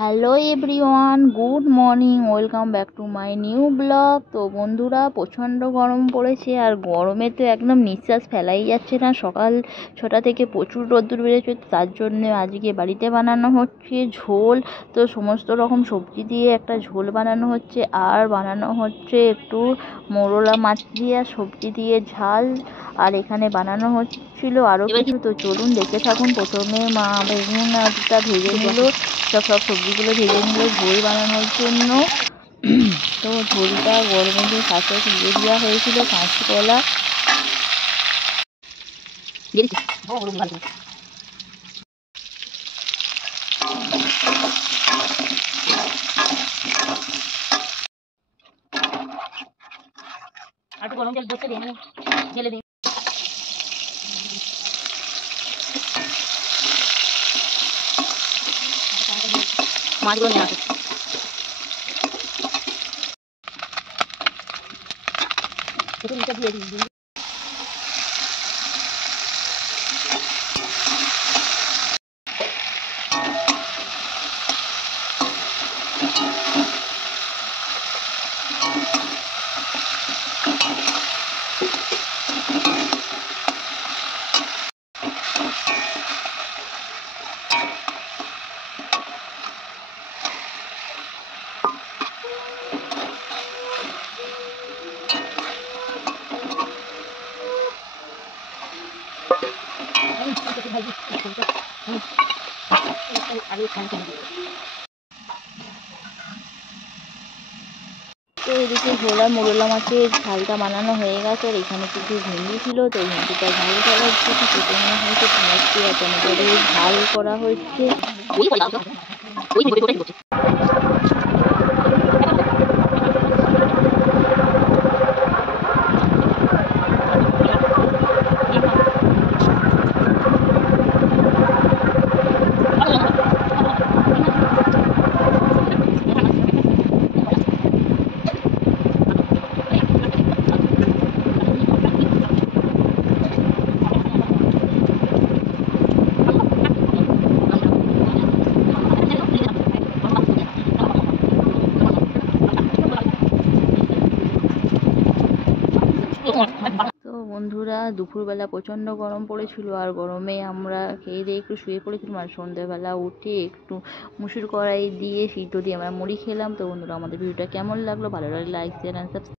Hello everyone, good morning, welcome back to my new blog. তো বন্ধুরা, প্রচণ্ড গরম পড়েছে আর গরমে তো একদম নিঃশ্বাস ফেলাই যাচ্ছে না। সকাল 6টা থেকে প্রচুর রোদ্দুর বেড়েছে, তার জন্য আজকে বাড়িতে বানানো হচ্ছে ঝোল। তো সমস্ত রকম সবজি দিয়ে একটা ঝোল বানানো হচ্ছে, আর বানানো হচ্ছে একটু মোরলা মাছ দিয়ে সবজি দিয়ে ঝাল। আর এখানে বানানো হচ্ছিল আরও কিছু। তো চলুন দেখতে থাকুন। প্রথমে মা বেগুন আলুটা ভেজে নিল, সব সবজিগুলো ভেজে নিল ঝোল বানানোর জন্য। তো ঝোলটা গরমে যে শাঁসে দিয়ে দেওয়া হয়েছিল কাঁচকলা। আর গরম জল বসে দিই, ঢেলে দিই মাছগুলো নিয়ে আসে। দিয়ে দিই। তো এদিকে ঝোলা মোরলা মাছের ঝালটা বানানো হয়ে গেছে। আর এখানে কিছু ভেন্ডি ছিল, তো ভেন্ডিটা ঝাল করার জন্য কেটে নেওয়া হয়েছে। পেঁয়াজ দিয়ে টমেটো দিয়ে ঝাল করা হচ্ছে। তো বন্ধুরা, দুপুরবেলা প্রচণ্ড গরম পড়েছিল, আর গরমে আমরা খেয়ে দিয়ে একটু শুয়ে পড়েছিলাম। আর সন্ধ্যেবেলা উঠে একটু মুসুর কড়াই দিয়ে সিদ্ধ দিয়ে আমরা মুড়ি খেলাম। তো বন্ধুরা, আমাদের ভিডিওটা কেমন লাগলো, ভালো লাগলে লাইক শেয়ার অ্যান্ড সাবস্ক্রাইব।